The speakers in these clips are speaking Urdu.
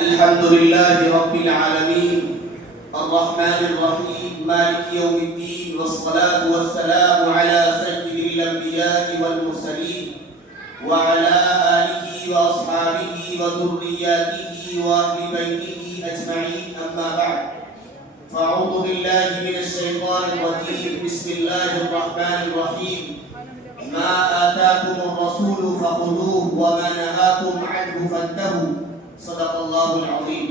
الحمد لله رب العالمين الرحمن الرحيم مالك يوم الدين والصلاة والسلام على سيد الأنبياء والمرسلين وعلى آله وأصحابه وذرياته وأهل بيته أجمعين أما بعد فأعوذ بالله من الشيطان الرجيم بسم الله الرحمن الرحيم ما آتاكم الرسول فخذوه وما نهاكم عنه فانتهوا صدق اللہ العظیم۔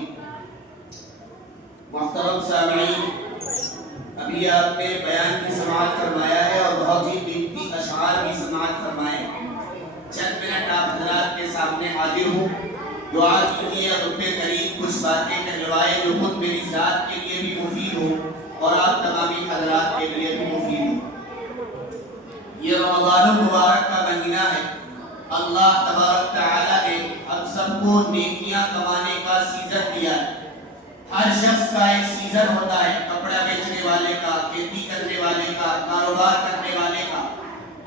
محترم سامعین، ابھی آپ نے بیان کی سماعت فرمایا ہے اور بہت ہی قیمتی اشعار کی سماعت فرمائے۔ چند منٹ آپ حضرات کے سامنے حاضر ہوں، دعا کیجیے رب کریم کچھ باتیں کہلوائے جو خود میری ذات کے لیے بھی مفید ہو اور آپ تمامی حضرات کے لیے بھی مفید ہو۔ یہ رمضان المبارک کا مہینہ ہے۔ اللہ تبارک تعالیٰ نے ہم سب کو نیکیاں کمانے کا سیزن دیا ہے۔ ہر شخص کا ایک سیزن ہوتا ہے، کپڑا بیچنے والے کا، کھیتی کرنے والے کا، کاروبار کرنے والے کا۔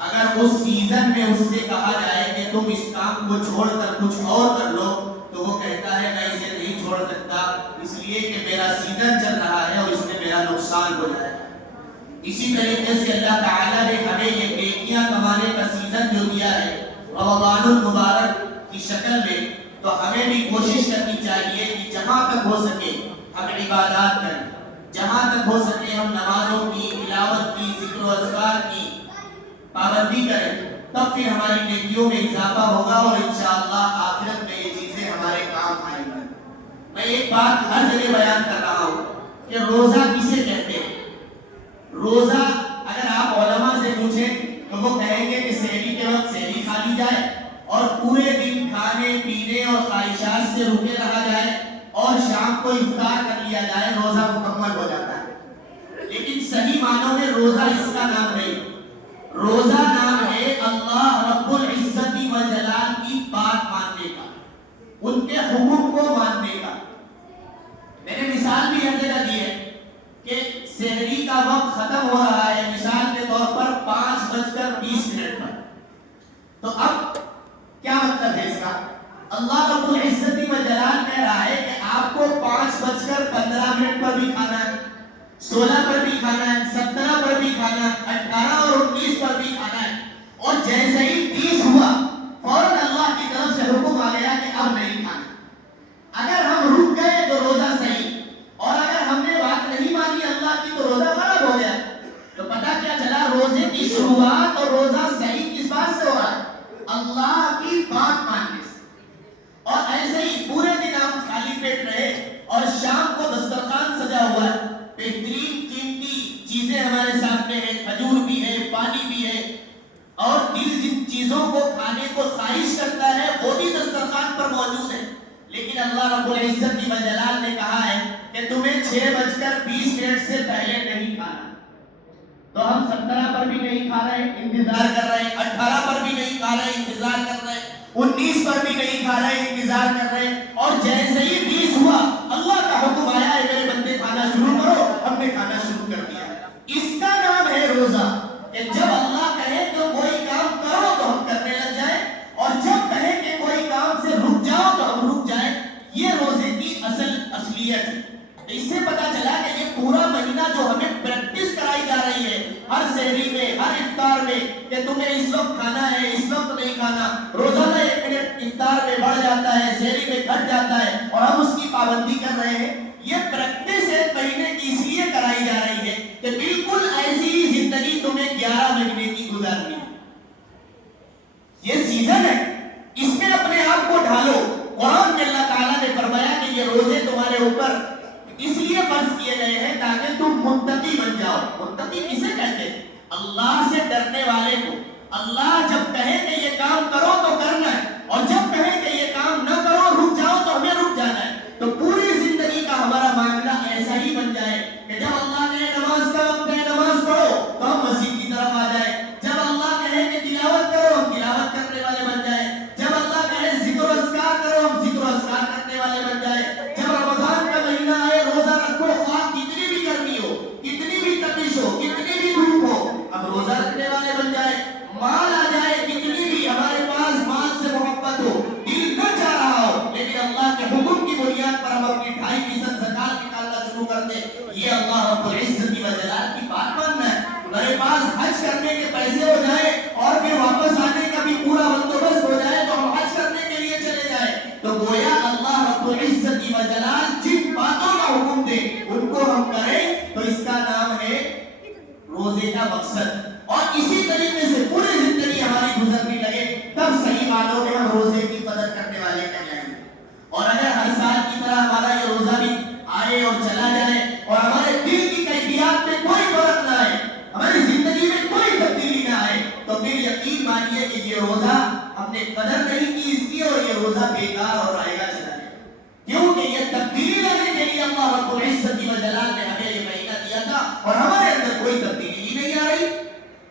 اگر اس سیزن میں اس سے کہا جائے کہ تم اس کام کو چھوڑ کر کچھ اور کر لو تو وہ کہتا ہے میں اسے نہیں چھوڑ سکتا، اس لیے کہ میرا سیزن چل رہا ہے اور اس میں میرا نقصان ہو جائے گا۔ اسی طریقے سے اللہ تعالیٰ نے ہمیں یہ نیکیاں کمانے کا سیزن جو دیا ہے رمضان المبارک کی شکل میں، تو ہمیں بھی کوشش کرنی چاہیے کہ جہاں تک ہو سکے ہم عبادات کریں، جہاں تک ہو سکے ہم نمازوں کی، تلاوت کی، ذکر و اذکار کی پابندی کریں، تب پھر ہماری نیکیوں میں اضافہ ہوگا اور انشاءاللہ آخرت میں یہ چیزیں ہمارے کام آئیں گی۔ میں ایک بات ہر جگہ بیان کر رہا ہوں کہ روزہ کسے کہتے ہیں۔ روزہ اگر آپ علماء سے پوچھیں تو وہ کہیں گے کہ سحری کے وقت سحری کھا لی جائے اور پورے دن کھانے پینے اور خواہشات سے رکے رہا جائے اور شام کو افطار کر لیا جائے، روزہ مکمل ہو جاتا ہے۔ لیکن صحیح معنوں میں روزہ اس کا نام نہیں، روزہ نام ہے اللہ رب العزت والجلال کی بات ماننے کا، ان کے حکم کو ماننے کا۔ میں نے مثال بھی ہر جگہ دی ہے کہ سحری کا وقت ختم ہو رہا ہے، مثال کے طور پر 5:20 پر، تو اب کیا مطلب ہے اس کا؟ اللہ رب العزت والجلال کہہ رہا ہے کہ آپ کو 5:15 پر بھی کھانا ہے، 16 پر بھی کھانا ہے، 17 پر بھی کھانا ہے، 18 اور 19 پر بھی کھانا ہے، اور جیسے ہی 30 ہوا فوراً اللہ کی طرف سے حکم آ گیا کہ اب نہیں کھانا۔ اگر ہم رک گئے تو روزہ صحیح، اور اگر ہم نے بات نہیں مانی اللہ کی تو روزہ خراب ہو گیا۔ تو پتہ کیا چلا؟ روزے کی شروعات اور روزہ صحیح کس بات سے ہو رہا ہے؟ اللہ کی بات ماننے سے۔ اور ایسے ہی پورے دن ہم خالی پیٹ رہے اور شام کو دسترخوان سجا ہوا ہے، بہترین قیمتی چیزیں ہمارے سامنے ہیں، کھجور بھی ہے، پانی بھی ہے، اور دل جن چیزوں کو کھانے کو خواہش کرتا ہے وہ بھی دسترخوان پر موجود ہے، لیکن اللہ رب العزت والجلال نے کہا ہے کہ تمہیں 6:20 سے پہلے نہیں کھانا۔ تو ہم 17 پر بھی نہیں کھا رہے، انتظار کر رہے ہیں، 18 پر بھی نہیں کھا رہے، انتظار کر رہے ہیں، 19 پر بھی نہیں کھا رہے، انتظار کر رہے ہیں، اور جیسے ہی 20 ہوا اللہ کا حکم آیا ہے میرے بندے کھانا شروع کرو، ہم نے کھانا شروع کر دیا۔ اس کا نام ہے روزہ، کہ جب اللہ کہے تو کوئی کام کرو تو ہم کرنے لگ جائیں، اور جب کہے کہ کوئی کام سے رک جاؤ تو ہم رک جائیں۔ یہ روزے کی اصلیت ہے۔ اس سے پتا چلا کہ یہ پورا مہینہ جو ہمیں پریکٹس کرائی جا رہی ہے، ہر سحری میں، ہر افطار میں، کہ تمہیں اس وقت کھانا ہے، اس وقت نہیں کھانا، روزانہ 1 منٹ افطار میں بڑھ جاتا ہے، سحری میں گھٹ جاتا ہے، اور ہم اس کی پابندی کر رہے ہیں۔ یہ پریکٹس ایک مہینے کی اس لیے کرائی جا رہی ہے کہ بالکل ایسی ہی زندگی تمہیں 11 مہینے کی گزارنی ہے۔ یہ سیزن ہے، اس میں اپنے آپ کو ڈھالو۔ قرآن میں اللہ تعالیٰ نے فرمایا کہ یہ روزے تمہارے اوپر اس لیے فرض کیے گئے ہیں تاکہ تم متقی بن جاؤ۔ متقی کسے کہتے ہیں؟ اللہ سے ڈرنے والے کو۔ اللہ جب کہے کہ یہ کام کرو تو کرنا ہے، اور جب کہے کہ یہ کام نہ کرو، رک جاؤ، تو ہمیں رک جانا ہے۔ تو پوری زندگی کا ہمارا معاملہ ایسا ہی بن جائے کہ جب اللہ کہے نماز کا وقت ہے، نماز پڑھو، تو ہم مسجد کی طرف آ جائیں۔ جب اللہ کہے کہ تلاوت کرو، ہم تلاوت کرنے والے بن جائیں۔ جب اللہ کہے ذکر و اذکار کرو، ہم ذکر و اذکار کرنے والے بن جائیں۔ جب رمضان کا مہینہ آئے، روزہ رکھو، خواہ کتنی بھی گرمی ہو، کتنی بھی تپش ہو، کتنی بھی دھوپ ہو، ہم روزہ رکھنے والے بن جائیں۔ مال آ جائے، کتنی بھی ہمارے پاس مال سے محبت ہو، دل نہ چاہ رہا ہو، لیکن اللہ کے حکم کی بنیاد یہ اللہ رب العزت کی وجلال کی بات ماننا ہے. تمہارے پاس حج کرنے کے پیسے ہو جائے اور پھر واپس آنے کا بھی پورا بندوبست ہو جائے تو ہم حج کرنے کے لیے چلے جائیں. تو گویا اللہ رب العزت کی وجلال جن باتوں کا حکم دے ان کو ہم کریں تو اس کا نام ہے روزے کا مقصد. اور اسی طریقے سے پوری زندگی ہماری گزرنے لگے تب صحیح معنوں میں ہم روزے کی قدر کرنے والے کہلائیں گے. اور اگر ہر سال کی طرح ہمارا یہ روزہ بھی آئے اور چلا جائے اور ہمارے دل کی کیفیات میں کوئی فرق نہ آئے, ہماری زندگی میں کوئی تبدیلی نہ آئے, تو پھر یقین مانیے کہ یہ روزہ ہم نے قدر نہیں کی اس کی اور یہ روزہ بیکار اور رائے گا چلا گیا. کیونکہ یہ تبدیلی لانے کے لیے اللہ رب العزت و جلال نے ہمیں یہ مہینہ دیا تھا اور ہمارے اندر کوئی تبدیلی ہی نہیں آ رہی.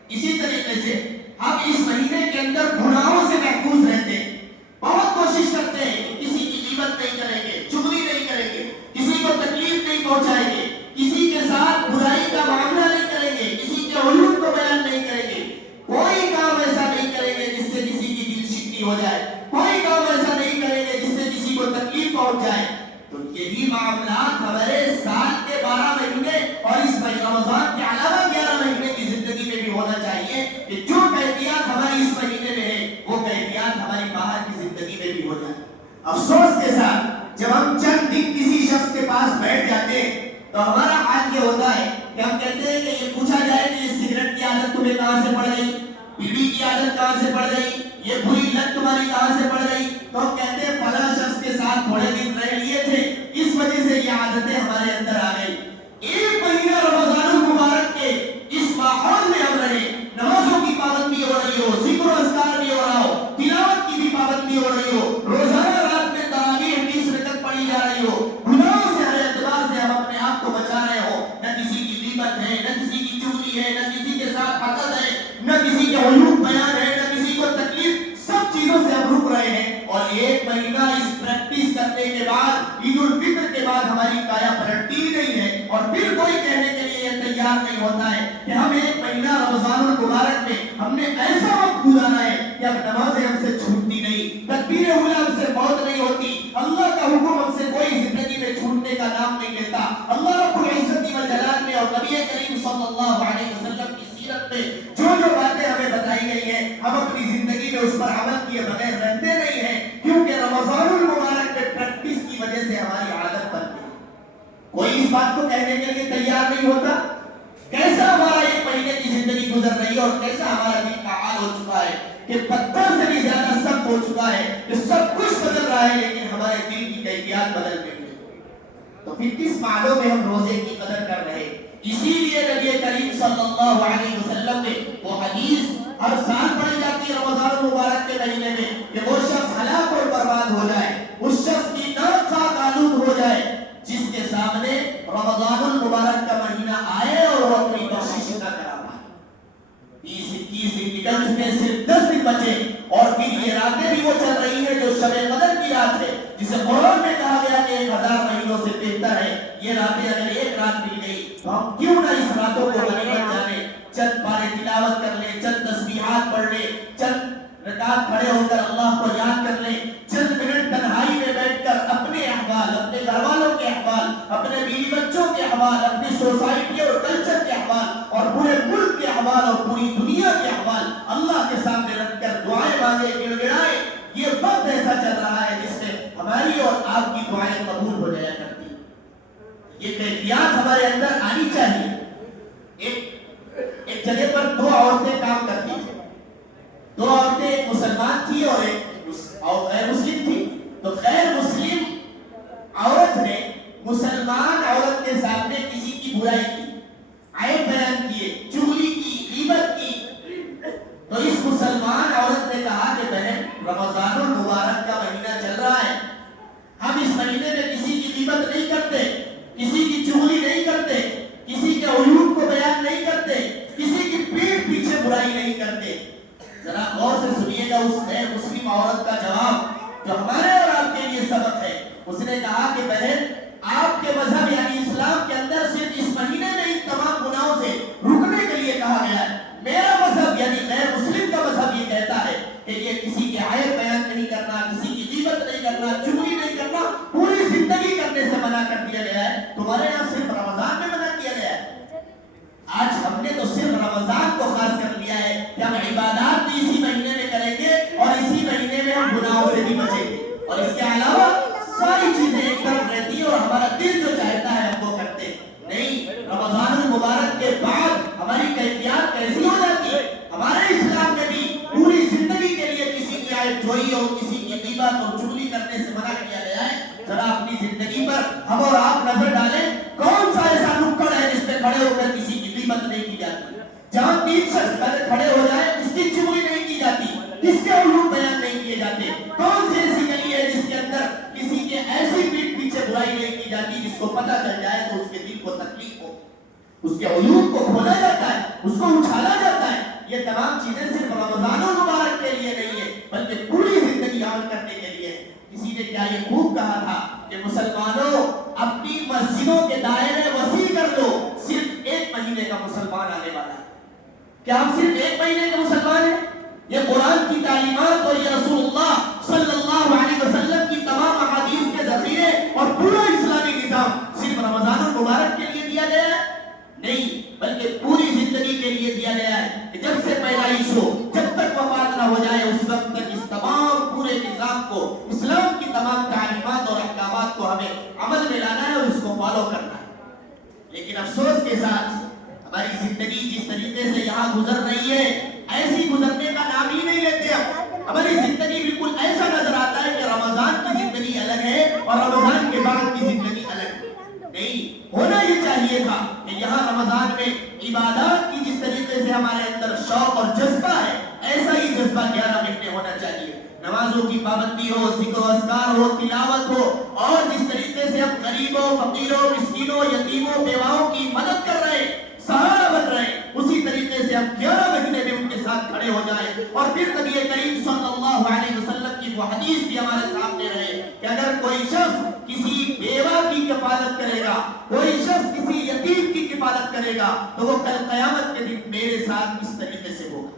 اسی طریقے سے ہم اس مہینے کے اندر گناہوں سے محفوظ رہتے ہیں, بہت کوشش کرتے ہیں کہ کسی کی غیبت نہیں کریں گے, چغلی نہیں کریں گے, کسی کو تکلیف نہیں پہنچائیں گے, کسی کے ساتھ برائی کا معاملہ نہیں کریں گے, کسی کے عیوب کو بیان نہیں کریں گے, کوئی کام ایسا نہیں کریں گے جس سے کسی کی دل شکنی ہو جائے, کوئی کام ایسا نہیں کریں گے جس سے کسی کو تکلیف پہنچ جائے. تو یہی معاملات ہمارے سال کے 12 مہینے اور اس رمضان کے علاوہ 11 مہینے کی زندگی میں بھی ہونا چاہیے کہ جو کیفیات ہماری اس مہینے میں ہے وہ کیفیات ہماری باہر کی زندگی میں بھی ہو جائے. افسوس کے ساتھ جب ہم چند دن کسی شخص کے پاس بیٹھ جاتے ہیں تو ہمارا حال یہ ہوتا ہے کہ ہم کہتے ہیں کہ یہ پوچھا جائے کہ یہ سگریٹ کی عادت تمہیں کہاں سے پڑ گئی, بیڑی کی عادت کہاں سے پڑ گئی, یہ بری لت تمہاری کہاں سے پڑ گئی, تو ہم کہتے ہیں فلاں شخص کے ساتھ تھوڑے دن رہ لیے تھے اس وجہ سے یہ عادتیں ہمارے اندر آ گئی. ایک مہینہ رمضان المبارک کے اس ماحول میں ہم رہے, نمازوں کی پابندی ہو رہی ہو, ذکر و اذکار بھی ہو رہا ہو, تلاوت کی بھی پابندی ہو رہی ہو, روزانہ رات میں تراویح 20 رکعت پڑھی جا رہی ہو, گناہوں سے ہر اعتبار سے ہم اپنے آپ کو بچا رہے ہو, نہ کسی کی غیبت ہے, نہ کسی کی چغلی ہے, نہ کسی کے ساتھ حسد ہے, نہ کسی کے عیوب بیان ہے, نہ کسی کو تکلیف, سب چیزوں سے ہم رک رہے ہیں. اور ایک مہینہ اس پریکٹس کرنے کے بعد عید الفطر کے بعد ہماری کایا پلٹتی نہیں ہے اور پھر کوئی کہنے کے لیے یہ تیار نہیں ہوتا ہے کہ ہم ایک مہینہ رمضان المبارک میں ہم نے ایسا وقت گزارا ہے کہ اب نمازیں ہم سے چھوٹتی نہیں, تکبیر اولیٰ ہم سے فوت نہیں ہوتی, اللہ کا حکم ہم سے کوئی زندگی میں چھوٹنے کا نام نہیں لیتا. اللہ رب العزت و جلال میں اور نبی کریم صلی اللہ علیہ وسلم کی سیرت میں جو جو باتیں ہمیں بتائی گئی ہیں ہم اپنی زندگی میں اس پر عمل کیے بغیر رہتے نہیں ہیں, کیونکہ رمضان المبارک میں پریکٹس کی وجہ سے ہماری عادت بن گئی. کوئی اس بات کو کہنے کے لیے تیار نہیں ہوتا کیسا ہمارا ایک مہینے کی زندگی گزر رہی ہے اور کیسا ہمارا دل کا حال ہو چکا ہے کہ پتھر سے بھی زیادہ سخت ہو چکا ہے, کہ سب کچھ بدل رہا ہے لیکن ہمارے دل کی کیفیات بدل نہیں ہے. تو پھر کس معنوں میں ہم روزے کی قدر کر رہے ہیں؟ اسی لیے نبی کریم صلی اللہ علیہ وسلم نے وہ حدیث ہر سال پڑھی جاتی ہے رمضان المبارک کے مہینے میں کہ وہ شخص ہلاک اور برباد ہو جائے, اس شخص کی ناک خاک آلود ہو جائے جس کے سامنے رمضان المبارک کا مہینہ آئے اور وہ اپنی بخشش نہ کرا پائے. 20-21 دن نکل چکے, صرف 10 دن بچے اور پھر یہ راتیں بھی وہ چل رہی ہیں جو شب قدر کی رات ہے جسے قرآن میں کہا گیا کہ 1000 مہینوں سے بہتر ہے. یہ راتیں اگر ایک رات مل گئی تو ہم کیوں نہ اس راتوں کو غنیمت جانے, چند پارے تلاوت کر لیں, چند تسبیحات پڑھ لیں, چند رکعت کھڑے ہو کر اللہ کو یاد کر لیں, چند منٹ تنہائی میں بیٹھ کر اپنے احوال, اپنے گھر والوں کے احوال, اپنے بیوی بچوں کے احوال, اپنی سوسائٹی اور کلچر کے احوال اور پورے ملک کے احوال اور پوری دنیا کے احوال اللہ کے سامنے رکھ کر دعائیں مانگے, گڑ گڑائے. یہ وقت ایسا چل رہا ہے جس میں ہماری اور آپ کی دعائیں قبول ہو جایا کرتی ہیں. یہ کیفیات ہمارے اندر آنی چاہیے. ایک جگہ پر 2 عورتیں کام کرتی تھیں. 2 عورتیں, ایک مسلمان تھی اور ایک غیر مسلم تھی. تو غیر مسلم عورت نے مسلمان عورت کے سامنے کسی کی برائی کی, عیب بیان کیے, چغلی کی, غیبت کی. تو اس مسلمان عورت نے کہا کہ بہن, رمضان المبارک کا مہینہ چل رہا ہے, ہم اس مہینے میں کسی کی غیبت نہیں کرتے, کسی کی چغلی نہیں کرتے, کسی کے عیوب کو بیان نہیں کرتے, کسی کی پیٹھ پیچھے برائی نہیں کرتے. ذرا غور سے سنیے گا اس غیر مسلم عورت کا جواب جو ہمارے اور آپ کے لیے سبق ہے. اس نے کہا کہ بہن, آپ کے مذہب یعنی اسلام کے اندر صرف اس مہینے میں ان تمام گناہوں سے رکنے کے لیے کہا گیا ہے. میرا مذہب یعنی غیر مسلم کا مذہب یہ کہتا ہے کہ یہ کسی کے عیب بیان نہیں کرنا, کسی کی غیبت نہیں کرنا, چغلی نہیں کرنا, پوری زندگی کرنے سے منع کر دیا گیا ہے. تمہارے یہاں صرف رمضان کرنے سے منع کیا گیا ہے. ذرا اپنی زندگی پر ہم اور آپ نظر ڈالیں, کون سا ایسا نکڑ ہے جس پہ کھڑے ہو کر کسی کی غیبت نہیں کی جاتی, جہاں 3 شخص پہلے کھڑے ہو جائے اس کی چغلی نہیں کی جاتی, کس کے عیوب بیان نہیں کیے جاتے, کون سی ایسی گلی ہے جس کے اندر کسی کے ایسی پیٹھ پیچھے برائی نہیں کی جاتی جس کو پتہ چل جائے تو اس کے دل کو تکلیف ہو, اس کے عیوب کو کھولا جاتا ہے, اس کو اچھالا جاتا ہے. یہ تمام چیزیں صرف رمضان المبارک کے لیے نہیں ہے بلکہ پوری زندگی عمل کرنے کے لیے. کسی نے کیا یہ خوب کہا تھا کہ مسلمانوں اپنی مسجدوں کے دائرے وسیع کر دو, صرف 1 مہینے کا مسلمان آنے والا ہے. کیا ہم صرف 1 مہینے کے مسلمان ہیں؟ یہ قرآن کی تعلیمات اور یہ رسول اللہ صلی اللہ علیہ وسلم کی تمام احادیث کے ذخیرے اور پورا اسلامی نظام صرف رمضان المبارک کے لیے دیا گیا ہے؟ نہیں, بلکہ پوری زندگی کے لیے دیا گیا ہے کہ جب سے پیدائش ہو جب تک وفات نہ ہو جائے اس وقت تک اس تمام پورے نظام کو, اسلام کی تمام تعلیمات اور احکامات کو ہمیں عمل میں لانا ہے اور اس کو فالو کرنا ہے. لیکن افسوس کے ساتھ ہماری زندگی جس طریقے سے یہاں گزر رہی ہے ایسی گزرنے کا نام ہی نہیں لیتے. ہماری زندگی بالکل ایسا نظر آتا ہے کہ رمضان کی زندگی الگ ہے اور رمضان کے بعد کی زندگی الگ ہے. نہیں, ہونا یہ چاہیے تھا کہ یہاں رمضان میں عبادات کی جس طریقے سے ہمارے اندر شوق اور جذبہ ہے ایسا ہی جذبہ 11 مہینے ہونا چاہیے. نمازوں کی پابندی ہو, ذکر و اذکار ہو, تلاوت ہو, اور جس طریقے سے ہم غریبوں, فقیروں, مسکینوں, یتیموں, بیواؤں کی مدد کر رہے, سہارا بن رہے, اسی طریقے سے ہم 11 مہینے میں ان کے ساتھ کھڑے ہو جائیں. اور پھر نبی کریم صلی اللہ علیہ وسلم کی وہ حدیث بھی ہمارے سامنے رہے کہ اگر کوئی شخص کسی بیوہ کی کفالت کرے گا, کوئی شخص کسی یتیم کی کفالت کرے گا تو وہ کل قیامت کے دن میرے ساتھ اس طریقے سے ہوگا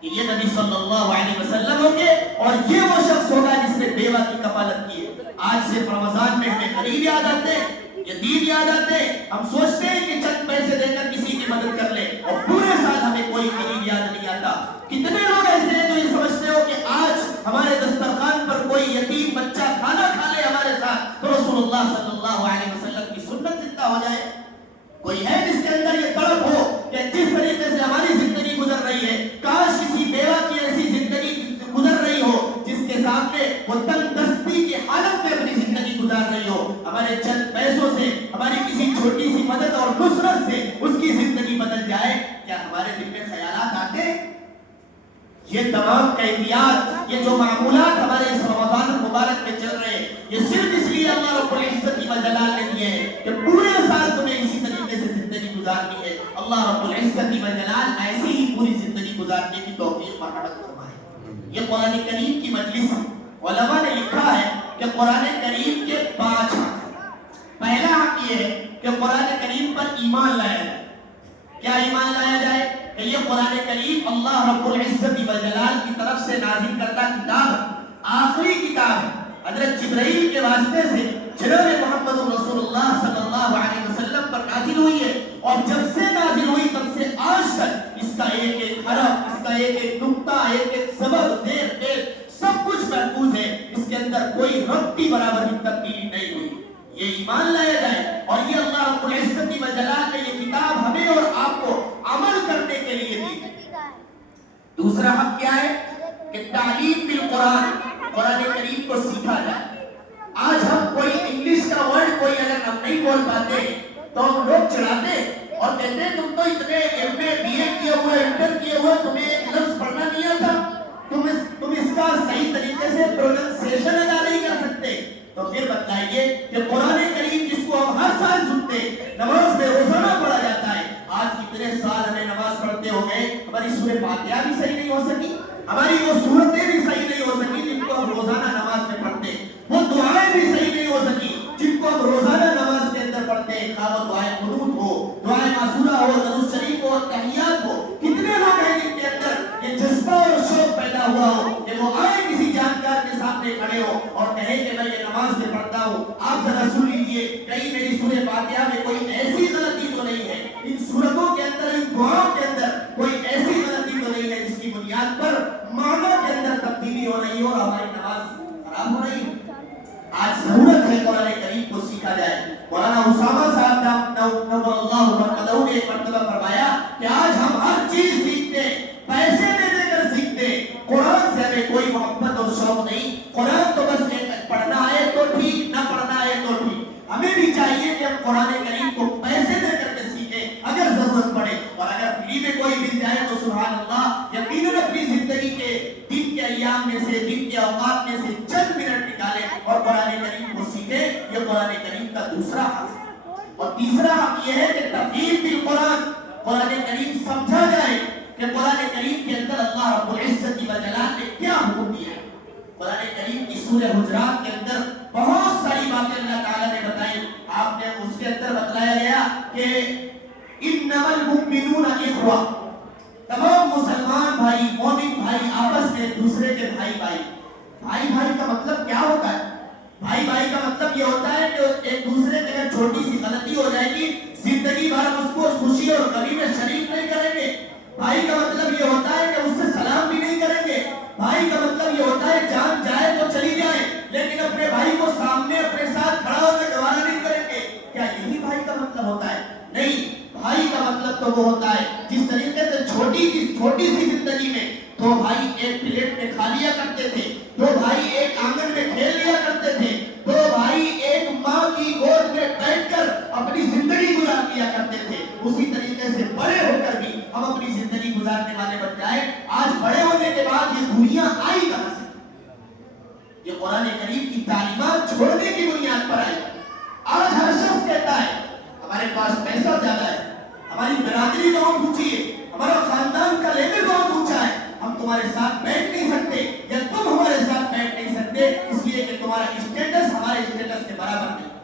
کہ یہ نبی صلی اللہ علیہ وسلم ہوں گے اور یہ وہ شخص ہوگا جس نے بیوہ کی کفالت کی ہے. آج صرف رمضان میں ہمیں غریب یاد آتے ہیں, یتیم یاد آتے ہیں, ہم سوچتے ہیں کہ چند پیسے دے کر کسی کی مدد کر لیں اور پورے سال ہمیں کوئی غریب یاد نہیں آتا. کتنے لوگ ایسے ہیں جو یہ سمجھتے ہو کہ آج ہمارے دسترخوان پر کوئی یتیم بچہ کھانا کھا لے ہمارے ساتھ تو رسول اللہ صلی اللہ علیہ وسلم کی سنت زندہ ہو جائے. کوئی ہے جس کے اندر یہ تڑپ ہو کہ جس طریقے سے ہماری زندگی گزر رہی ہے کاش کسی بیوہ کی ایسی زندگی گزر رہی ہو جس کے سامنے وہ تنگ دستی کی حالت میں اپنی زندگی گزار رہی ہو, ہمارے چند پیسوں سے, ہماری کسی چھوٹی سی مدد اور نصرت سے اس کی زندگی بدل جائے. کیا ہمارے دل میں خیالات آتے؟ یہ تمام کیفیات, یہ جو معمولات ہمارے اس رمضان المبارک میں چل رہے ہیں یہ صرف اس لیے اللہ رب العزت و جلال نے دیے ہیں کہ پورے سال تمہیں اسی طریقے سے زندگی گزارنی ہے. اللہ رب العزت و جلال ایسی ہی پوری زندگی گزارنے کی توفیق مرحمت فرمائے. یہ قرآن کریم کی مجلس ہے. علماء نے لکھا ہے کہ قرآن کریم کے 5 حق. پہلا حق یہ ہے کہ قرآن کریم پر ایمان لایا جائے. کیا ایمان لایا جائے؟ کہ یہ قرآن کریم اللہ رب العزت و جلال کی طرف سے نازل کردہ کتاب ہے, آخری کتاب ہے. حضرت جبرائیل کے واسطے سے جناب محمد رسول اللہ صلی اللہ علیہ وسلم پر نازل ہوئی ہے اور جب سے نازل ہوئی تب سے آج تک اس کا ایک ایک حرف, اس کا ایک ایک نقطہ, ایک ایک سبب, زیر پیش سب کچھ محفوظ ہے. اس کے اندر کوئی ربطی برابر بھی تبدیلی نہیں ہوئی. یہ ایمان لایا جائے اور یہ اللہ رب العزت و جلال نے یہ کتاب ہمیں اور آپ کو عمل کرنے کے لیے دی. دوسرا حق کیا ہے کہ تعلیم بالقرآن, قرآن کریم کو سیکھا جائے. آج ہم کوئی انگلش کا ورڈ کوئی اگر ہم نہیں بول پاتے تو ہم لوگ چڑھاتے اور کہتے ہیں تم تو اتنے ایم اے بی اے کیے ہوئے, انٹر کیے ہوئے, تمہیں ایک لفظ پڑھنا نہیں آتا, تم اس کا صحیح طریقے سے پروننسیشن ادا نہیں کر سکتے. تو پھر بتائیے کہ قرآن کریم جس کو ہم ہر سال سنتے, نماز میں روزانہ پڑھا جاتا ہے, آج کتنے سال ہمیں نماز پڑھتے ہو گئے, ہماری سورہ فاتحہ بھی صحیح نہیں ہو سکی, ہماری وہ سورتیں بھی صحیح نہیں ہو سکی جن کو ہم روزانہ نماز میں پڑھتے, وہ دعائیں بھی صحیح نہیں ہو سکی جن کو ہم روزانہ نماز کے اندر پڑھتے ہیں. خواہ وہ دعائیں قنوت ہو, دعائیں معصورہ ہو, درود شریف ہو, تحیات ہو. کتنے لوگ ہیں جن کے اندر یہ جذبہ اور شوق پیدا ہوا ہو کہ وہ آئے کسی جانکار کے سامنے کھڑے ہو اور کہے کہ میں یہ نماز میں پڑھتا ہوں, آپ ذرا سن لیجئے کہیں میری سورہ فاتحہ میں کوئی ایسی غلطی تو نہیں ہے, ان سورتوں کے اندر, ان دعاؤں کے اندر کوئی ایسی غلطی تو نہیں ہے جس کی بنیاد پر معنی کے اندر تبدیلی ہو رہی ہو اور ہماری نماز خراب ہو رہی ہے. آج ضرورت ہے قرآن کریم کو سیکھا جائے. مولانا اسامہ صاحب نور اللہ مرقدہ نے ایک مرتبہ فرمایا کہ آج ہم ہر چیز سیکھتے, پیسے دے دے کر سیکھتے, قرآن سے ہمیں کوئی محبت اور شوق نہیں. قرآن تو بس ایک قرآن کریم کو پیسے دے کر کے سیکھے اگر ضرورت پڑے، اور اگر فری میں کوئی مل جائے تو سبحان اللہ یقیناً اپنی زندگی کے دن کے ایام میں سے، دن کے اوقات میں سے چند منٹ نکالے اور قرآن کریم کو سیکھے۔ یہ قرآن کریم کا دوسرا حق ہے۔ اور تیسرا حق یہ ہے کہ تفہیم بالقرآن، قرآن کریم سمجھا جائے کہ قرآن کریم کے اندر اللہ رب العزت و جلال نے کیا حکم دیا ہے۔ قرآن کریم کی سورہ حجرات کے اندر بہت ساری باتیں اللہ تعالیٰ نے بتائی۔ آپ نے اس کے اندر بتلایا گیا کہ انما المؤمنون اخوہ، تمام مسلمان بھائی، مومن بھائی آپس میں ایک دوسرے کے بھائی بھائی۔ بھائی بھائی کا مطلب کیا ہوتا ہے؟ بھائی بھائی کا مطلب یہ ہوتا ہے کہ ایک دوسرے کے اگر چھوٹی سی غلطی ہو جائے گی زندگی بھر اس کو خوشی اور غمی میں شریک نہیں کریں گے۔ بھائی کا مطلب یہ ہوتا ہے کہ اس سے سلام بھی نہیں کریں گے۔ بھائی کا مطلب یہ ہوتا ہے جان جائے تو چلی جائے لیکن اپنے بھائی کو سامنے اپنے ساتھ کھڑا ہو کے گوارا نہیں کریں گے۔ کیا یہی بھائی کا مطلب ہوتا ہے؟ نہیں، بھائی کا مطلب تو وہ ہوتا ہے جس طریقے سے چھوٹی سی زندگی میں دو بھائی ایک پلیٹ میں کھا لیا کرتے تھے، دو بھائی ایک آنگن میں کھیل لیا کرتے تھے، دو بھائی ایک ماں کی گود میں بیٹھ کر اپنی زندگی گزار لیا کرتے تھے، اسی طریقے سے بڑے ہو کر بھی ہم اپنی زندگی گزارنے والے بن جائیں۔ آج بڑے ہونے کے بعد یہ دنیا آئی کہاں سے؟ یہ قرآن کریم کی تعلیمات چھوڑنے کی بنیاد پر آئی۔ آج ہر شخص کہتا ہے ہمارے پاس پیسہ زیادہ ہے، ہماری برادری بہت اونچی ہے، ہمارا خاندان کا لیول بہت اونچا ہے، ہم تمہارے ساتھ بیٹھ نہیں سکتے یا تم ہمارے ساتھ بیٹھ نہیں سکتے اس لیے کہ تمہارا اسٹیٹس ہمارے اسٹیٹس کے برابر نہیں۔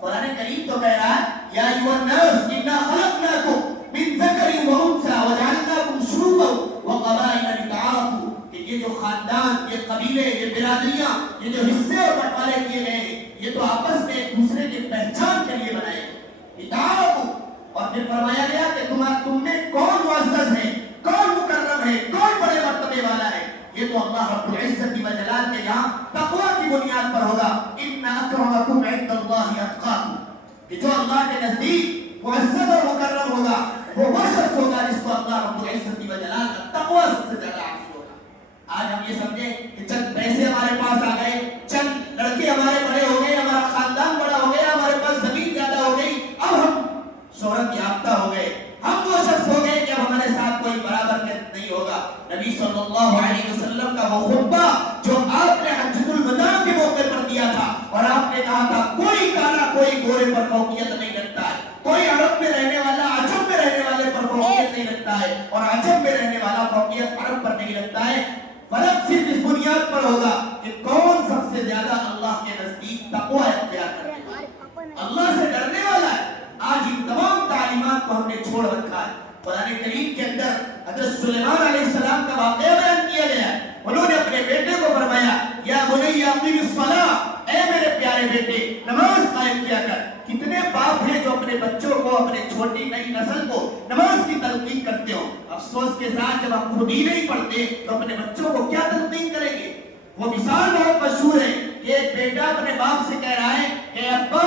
قرآن کریم تو کہہ رہا ہے یا ایھا الناس انا خلقناکم من ذکر و انثى وجعلناکم شعوبا وقبائل لتعارفوا، کہ یہ جو خاندان، یہ قبیلے، یہ برادریاں، یہ جو حصے اور بٹوارے کیے گئے ہیں یہ تو آپس میں ایک دوسرے کی پہچان کے لیے بنائے گئے لتعارفوا۔ اور پھر فرمایا گیا کہ تم میں کون معزز ہے، کون مکرم ہے، کون بڑے مرتبے والا ہے، یہ تو اللہ رب العزت و جلال کے یہاں تقوی کی بنیاد پر ہوگا۔ ان اکرمکم عند اللہ اتقاکم، کہ جو اللہ کے نزدیک معزز اور مکرم ہوگا وہ شخص ہوگا جس کو اللہ رب العزت و جلال کا تقوی سب سے زیادہ حاصل ہوگا۔ آج ہم یہ سمجھیں کہ چند پیسے ہمارے پاس آ گئے، چند لڑکے ہمارے بڑے ہو گئے، ہمارا خاندان بڑا ہو گیا، ہمارے پاس زمین زیادہ ہو گئی، اب ہم شہرت یافتہ ہو گئے، ہم وہ شخص ہو گئے کہ اب ہمارے ساتھ کوئی برابر نہیں ہوگا۔ نبی صلی اللہ علیہ وسلم کا وہ خطبہ جو آپ نے حجۃ الوداع کے موقع پر دیا تھا اور آپ نے کہا تھا کوئی کالا کوئی گورے پر فوقیت نہیں رکھتا ہے، کوئی عرب میں رہنے والا عجم میں رہنے والے پر فوقیت نہیں رکھتا ہے اور عجم میں رہنے والا فوقیت عرب پر نہیں رکھتا ہے، فرق صرف اس بنیاد پر ہوگا کہ کون سب سے زیادہ اللہ کے نزدیک تقوی اختیار کرتا ہے، اللہ سے ڈرنے والا ہے۔ آج ان تمام تعلیمات کو ہم نے چھوڑ رکھا ہے۔ قرآن کریم کے اندر حضرت سلیمان علیہ السلام کا واقعہ بیان کیا گیا ہے۔ انہوں نے اپنے بیٹے کو فرمایا یا بنی اقیم الصلاۃ، اے میرے پیارے بیٹے نماز قائم کیا کر۔ کتنے باپ ہیں جو اپنے بچوں کو، اپنے چھوٹی نئی نسل کو نماز کی تلقین کرتے ہو، افسوس کے ساتھ جب ہم خود ہی نہیں پڑھتے تو اپنے بچوں کو کیا تلقین کریں گے۔ وہ مثال بہت مشہور ہے کہ ایک بیٹا اپنے باپ سے کہہ رہا ہے کہ ابا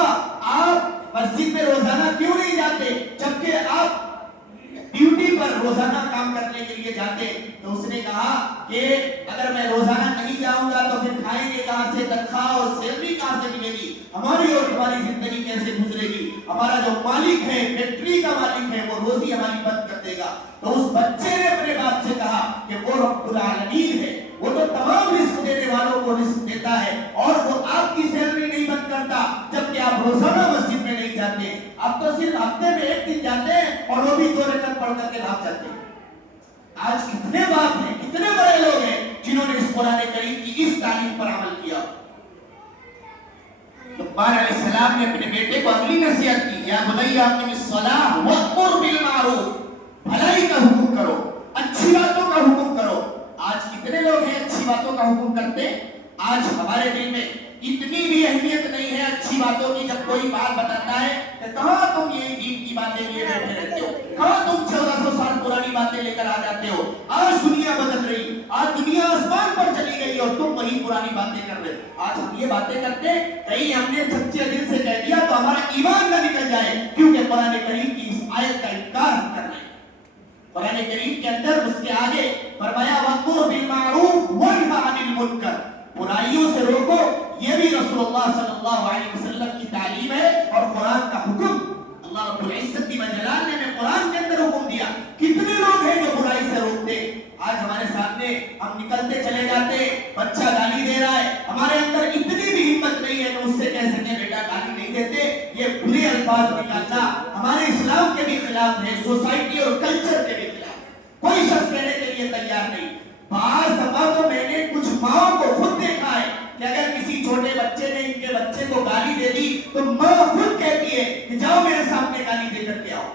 آپ مسجد میں روزانہ کیوں نہیں جاتے جبکہ آپ ڈیوٹی پر روزانہ کام کرنے کے لیے جاتے؟ تو اس نے کہا کہ اگر میں روزانہ نہیں جاؤں گا تو پھر کھائیں گے کہاں سے، تنخواہ اور سیلری کہاں سے ملے گی، ہماری اور تمہاری زندگی کیسے گزرے گی، ہمارا جو مالک ہے، فیکٹری کا مالک ہے، وہ روزی ہماری بند کر دے گا۔ تو اس بچے نے اپنے باپ سے کہا کہ وہ رب العالمین ہے، وہ تو تمام رزق دینے والوں کو رزق دیتا ہے اور وہ آپ کی سیلری نہیں بند کرتا جبکہ آپ روزانہ مسجد میں نہیں جاتے، آپ تو صرف ہفتے میں ایک دن جاتے ہیں اور وہ بھی 2 رکعت پڑھ کر کے بھاگ جاتے ہیں۔ آج کتنے باپ ہیں، کتنے بڑے لوگ ہیں جنہوں نے اس قرآن کریم کی اس تعلیم پر عمل کیا۔ لقمان علیہ السلام نے اپنے بیٹے کو اگلی نصیحت کی یا بنی اقم الصلاۃ وامر بالمعروف، بھلائی کا حکم کرو، اچھی باتوں کا حکم کرو۔ آج کتنے لوگ ہیں اچھی باتوں کا حکم کرتے؟ آج ہمارے دل میں اتنی بھی اہمیت نہیں ہے اچھی باتوں کی۔ جب کوئی بات بتاتا ہے کہ کہاں تم یہ دین کی باتیں لیے بیٹھے رہتے ہو، کہاں تم 1400 سال پرانی باتیں لے کر آ جاتے ہو، آج دنیا بدل رہی، آج دنیا آسمان پر چلی گئی اور تم وہی پرانی باتیں کر رہے۔ آج ہم یہ باتیں کرتے کہیں ہم نے سچے دل سے کہہ دیا تو ہمارا ایمان نہ نکل جائے، کیونکہ قرآن کریم کی اس آیت کا انکار ہم کر رہے ہیں۔ قرآن کریم کے اندر اس کے آگے فرمایا وَأْمُرْ بِالْمَعْرُوفِ وَانْهَ عَنِ الْمُنْكَرِ، برائیوں سے روکو، یہ بھی رسول اللہ صلی اللہ علیہ وسلم کی تعلیم ہے اور قرآن کا حکم یہ برے الفاظ نکالنا ہمارے اسلام کے بھی خلاف ہے، سوسائٹی اور کلچر کے بھی خلاف، کوئی شخص کہنے کے لیے تیار نہیں۔ بعض دفعہ تو میں نے کچھ ماں کو خود دیکھا ہے کہ اگر کسی چھوٹے بچے نے ان کے بچے کو گالی دے دی تو ماں خود کہتی ہے کہ جاؤ میرے سامنے گالی دے کر کے آؤ۔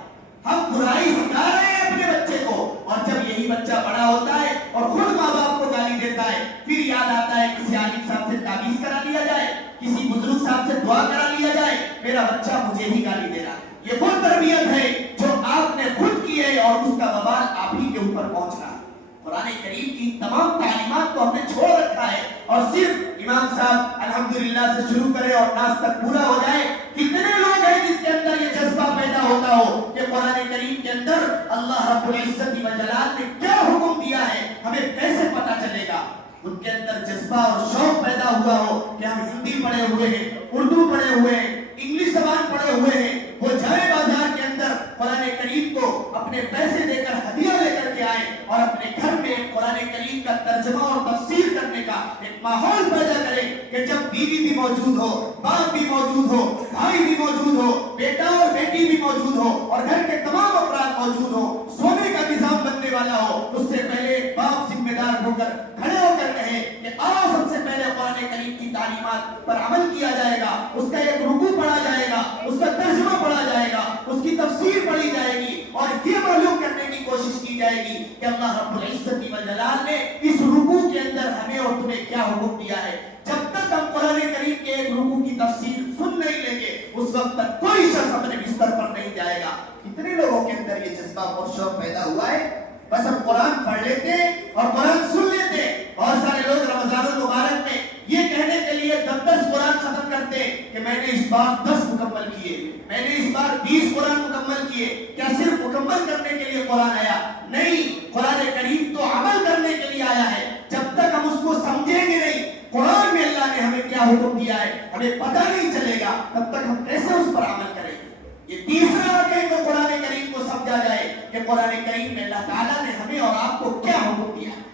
ہم برائی سکھا رہے ہیں اپنے بچے کو، اور جب یہی بچہ بڑا ہوتا ہے اور خود ماں باپ کو گالی دیتا ہے، پھر یاد آتا ہے کسی عالم صاحب سے تعویذ کرا لیا جائے، کسی بزرگ صاحب سے دعا کرا لیا جائے، میرا بچہ مجھے ہی گالی دے رہا ہے۔ یہ وہ تربیت ہے جو آپ نے خود کی ہے اور اس کا وبال آپ ہی کے اوپر پہنچ رہا ہے۔ قرآن کریم کی تمام تعلیمات کو ہم نے چھوڑ رکھا ہے اور صرف امام صاحب الحمدللہ سے شروع کرے اور ناس تک پورا ہو جائے۔ کتنے لوگ ہیں جس کے اندر یہ جذبہ پیدا ہوتا ہو کہ قرآن کریم کے اندر اللہ رب العزت والجلال نے کیا حکم دیا ہے ہمیں کیسے پتا چلے گا؟ ان کے اندر جذبہ اور شوق پیدا ہوا ہو کہ ہم ہندی پڑھے ہوئے ہیں، اردو پڑھے ہوئے ہیں، انگلش زبان پڑھے ہوئے ہیں، وہ جائے بازار کے اندر قرآن کریم کو اپنے پیسے دے کر ہدیہ لے کر کے آئے اور اپنے گھر میں قرآن کریم کا ترجمہ اور تفسیر کرنے کا ایک ماحول پیدا کرے کہ جب بیوی بھی موجود ہو، باپ بھی موجود ہو، بھائی بھی موجود ہو، بیٹا اور بیٹی بھی موجود ہو اور گھر کے تمام افراد موجود ہو، سونے کا نظام بننے والا ہو، اس سے پہلے باپ ذمہ دار ہو کر کھڑے ہو کر کہے کہ آؤ سب سے پہلے قرآن کریم کی تعلیمات پر عمل کیا جائے گا، اس کا ایک رکوع پڑھا جائے گا، اس کا ترجمہ پڑھا جائے گا، اس کی تفسیر پڑھی جائے گی اور یہ معلوم کرنے کی کوشش کی جائے گی کہ اللہ رب العزت والجلال نے اس رکوع کے اندر ہمیں اور تمہیں کیا حکم دیا ہے۔ جب تک ہم قرآن کریم کے ایک رکوع کی تفسیر سن نہیں لیں گے اس وقت تک کوئی شخص اپنے بستر پر نہیں جائے گا۔ کتنے لوگوں کے اندر یہ جذبہ اور شوق پیدا ہوا ہے؟ بس ہم قرآن پڑھ لیتے اور قرآن سن لیتے۔ بہت سارے لوگ رمضان المبارک میں یہ کہنے کے لیے 10 قرآن ختم کرتے کہ میں نے اس بار 10 مکمل کیے، میں نے اس بار 20 قرآن مکمل کیے۔ کیا صرف مکمل کرنے کے لیے قرآن آیا؟ نہیں، قرآن کریم تو عمل کرنے کے لیے آیا ہے۔ جب تک ہم اس کو سمجھیں گے نہیں قرآن میں اللہ نے ہمیں کیا حکم دیا ہے ہمیں پتہ نہیں چلے گا، تب تک ہم کیسے اس پر عمل کریں گے؟ یہ تیسرا ہے کہ قرآن کریم کو سمجھا جائے کہ قرآن کریم میں اللہ تعالیٰ نے ہمیں اور آپ کو کیا حکم دیا ہے۔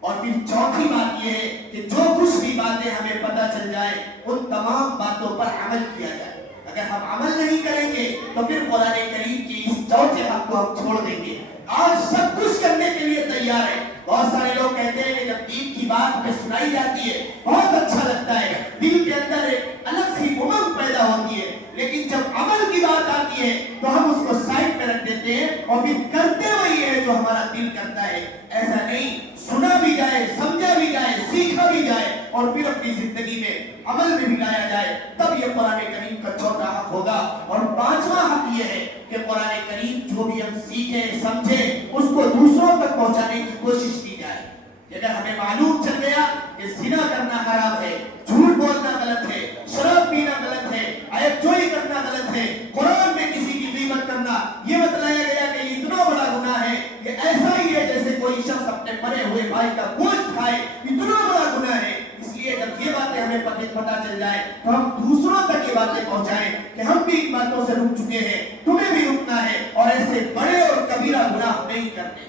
اور پھر چوتھی بات یہ ہے کہ جو کچھ بھی باتیں ہمیں پتہ چل جائے ان تمام باتوں پر عمل کیا جائے۔ اگر ہم عمل نہیں کریں گے تو پھر قرآن کریم کی اس چوتھے حق کو ہم چھوڑ دیں گے۔ آج سب کچھ کرنے کے لیے تیار ہے۔ بہت سارے لوگ کہتے ہیں کہ جب دین کی بات ہمیں سنائی جاتی ہے بہت اچھا لگتا ہے، دل کے اندر ایک الگ سی امنگ پیدا ہوتی ہے، لیکن جب عمل کی بات آتی ہے تو ہم اس کو سائڈ پہ رکھ دیتے ہیں اور پھر کرتے وہی ہے جو ہمارا دل کرتا ہے۔ ایسا نہیں، سنا بھی جائے، سمجھا بھی جائے، سیکھا بھی جائے اور پھر اپنی زندگی میں عمل میں بھی لایا جائے، تب یہ قرآن کریم کا چوتھا حق ہوگا۔ اور پانچواں حق یہ ہے کہ قرآن کریم جو بھی ہم سیکھیں سمجھیں اس کو دوسروں تک پہنچانے کی کوشش کی جائے۔ اگر ہمیں معلوم چل گیا کہ زنا کرنا حرام ہے، جھوٹ بولنا غلط ہے، شراب پینا غلط ہے، عیب جوئی کرنا غلط ہے، قرآن میں کسی کی غیبت کرنا یہ بتلایا گیا کہ یہ اتنا بڑا گناہ ہے، یہ ایسا ہی ہے جیسے کوئی شخص اپنے مرے ہوئے بھائی کا گوشت کھائے، اتنا بڑا گناہ ہے۔ اس لیے جب یہ باتیں ہمیں پتہ چل جائے تو ہم دوسروں تک یہ باتیں پہنچائیں کہ ہم بھی ان باتوں سے رک چکے ہیں، تمہیں بھی رکنا ہے اور ایسے بڑے اور کبیرہ گناہ نہیں کرنے۔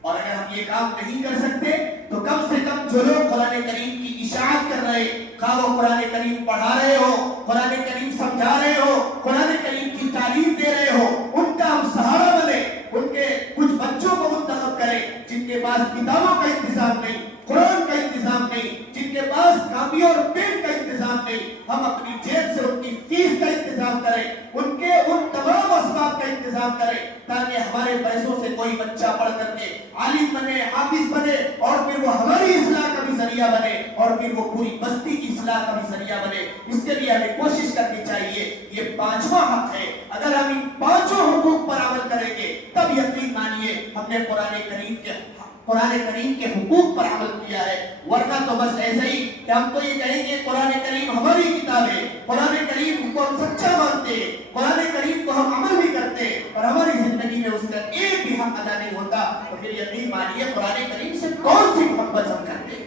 اور اگر ہم یہ کام نہیں کر سکتے تو کم سے کم جو لوگ قرآن کریم کی اشاعت کر رہے، خواہ وہ قرآن کریم پڑھا رہے ہو، قرآن کریم سمجھا رہے ہو، قرآن کریم کی تعلیم دے رہے ہو، ان کا ہم سہارا بنے، ان کے کچھ بچوں کو منتخب کریں جن کے پاس کتابوں کا انتظام نہیں، قرآن کا انتظام نہیں، جن کے پاس کاپی اور پین کا انتظام نہیں، ہم اپنی جیب سے ان کی فیس کا انتظام کریں، ان کے ان تمام اسباب کا انتظام کریں تاکہ ہمارے پیسوں سے کوئی بچہ پڑھ کر کے عالم بنے، حافظ بنے اور پھر وہ ہماری اصلاح کا بھی ذریعہ بنے اور پھر وہ پوری بستی کی اصلاح کا بھی ذریعہ بنے۔ اس کے لیے ہمیں کوشش کرنی چاہیے۔ یہ پانچواں حق ہے، اگر ہم ان پانچوں حقوق پر عمل کریں گے تب یقین مانیے ہم نے قرآن کریم کے حقوق پر عمل کیا ہے، ورنہ تو بس ایسے ہی کہ ہم تو یہ کہیں گے قرآن کریم ہماری کتاب ہے، قرآن کریم کو ہم سچا مانتے ہیں، قرآن کریم کو ہم عمل بھی کرتے ہیں اور ہماری زندگی میں اس کا ایک بھی حق ادا نہیں ہوتا، تو پھر یقین مانیے قرآن کریم سے کون سی محبت ہم کرتے ہیں۔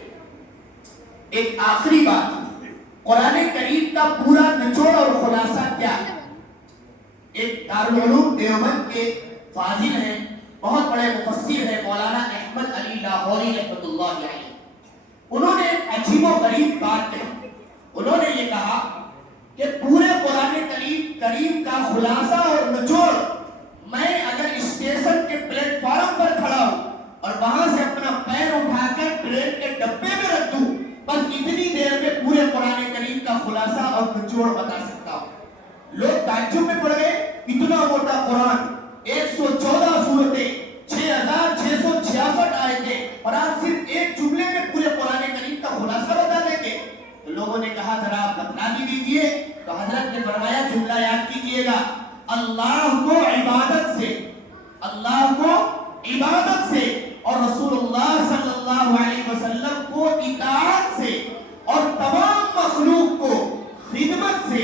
ایک آخری بات، قرآن کریم کا پورا نچوڑ اور خلاصہ کیا ہے؟ ایک دارالعلوم دیوبند کے فاضل ہیں، بہت بڑے مفسر ہیں، مولانا احمد علی لاہوری رحمۃ اللہ علیہ، انہوں نے عجیب و غریب بات کہی۔ انہوں نے یہ کہا کہ پورے قرآن کریم خلاصہ اور نچوڑ میں اگر اسٹیشن کے پلیٹ فارم پر کھڑا ہوں اور وہاں سے اپنا پیر اٹھا کر ٹرین کے ڈبے میں رکھ دوں، بس اتنی دیر میں پورے قرآن کریم کا خلاصہ اور نچوڑ بتا سکتا ہوں۔ لوگ تعجب میں پڑ گئے، اتنا موٹا قرآن، 114 سورتیں، 6666 آیتیں، اور آپ صرف ایک جملے میں پورے قرآن کریم کا خلاصہ بتا دیں گے؟ تو لوگوں نے کہا ذرا آپ بتلا بھی دیجئے۔ تو حضرت نے فرمایا جملہ یاد کیجئے گا، اللہ کو عبادت سے، اللہ کو عبادت سے اور رسول اللہ صلی اللہ علیہ وسلم کو اطاعت سے اور تمام مخلوق کو خدمت سے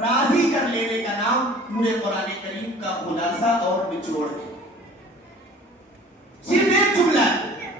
راضی کر لینے کا نام پورے قرآن کریم کا خلاصہ اور نچوڑ ہے۔ صرف ایک جملہ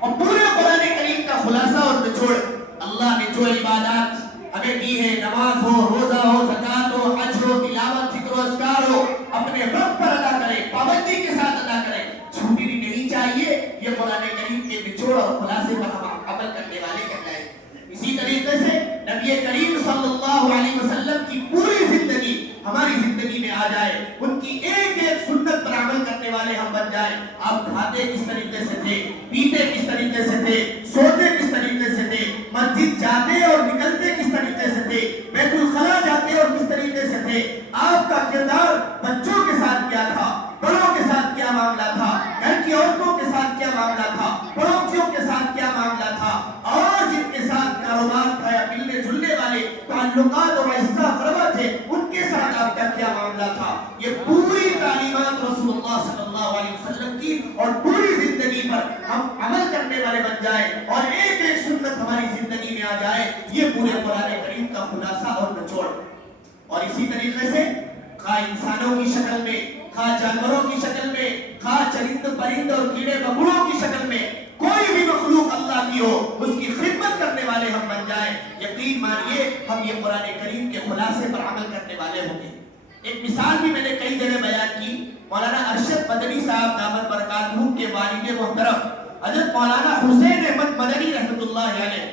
اور پورے قرآن کریم کا خلاصہ اور نچوڑ۔ اللہ نے جو عبادات ہمیں دی ہے، نماز ہو، روزہ ہو، زکات ہو، حج ہو، تلاوت، ذکر و اذکار ہو، اپنے رب پر ادا کرے، پابندی کے ساتھ ادا کرے، چھوٹی بھی نہیں چاہیے۔ یہ قرآن کریم کے نچوڑ اور خلاصے پر ہم عمل کرنے والے کہلائیں۔ اسی طریقے سے نبی کریم صلی اللہ علیہ وسلم کی پوری زندگی ہماری زندگی میں آ جائے، ان کی ایک ایک سنت پر عمل کرنے والے ہم بن جائیں۔ آپ کھاتے کس طریقے سے تھے، پیتے کس طریقے سے تھے، سوتے کس طریقے سے تھے، مسجد جاتے اور نکلتے کس طریقے سے تھے، بیت الخلا جاتے اور کس طریقے سے تھے، آپ کا کردار بچوں کے ساتھ کیا تھا، بڑوں کے ساتھ کیا معاملہ تھا، گھر کی عورتوں کے ساتھ کیا معاملہ تھا، پڑوسیوں کے ساتھ کیا معاملہ تھا، اور جن کے ساتھ کاروبار تھا یا ملنے جلنے والے تعلقات اور عزت اقربا تھے، ان کے ساتھ آپ کا کیا معاملہ تھا۔ یہ پوری تعلیمات رسول اللہ صلی اللہ علیہ وسلم کی اور پوری زندگی پر ہم عمل کرنے والے بن جائیں اور ایک ایک سنت ہماری زندگی میں آ جائے، یہ پورے قرآن کریم کا خلاصہ اور نچوڑ۔ اور اسی طریقے سے خواہ انسانوں کی شکل میں، خواہ جانوروں کی شکل میں، خواہ چرند پرند اور کیڑے مکوڑوں کی شکل میں کوئی بھی مخلوق اللہ کی ہو، اس کی خدمت کرنے والے ہم بن جائیں، یقین مانیے ہم یہ قرآن کریم کے خلاصے پر عمل کرنے والے ہوں گے۔ ایک مثال بھی میں نے کئی جگہ بیان کی، مولانا ارشد مدنی صاحب دامت برکاتہ کے والد محترم حضرت مولانا حسین احمد مدنی رحمۃ اللہ علیہ،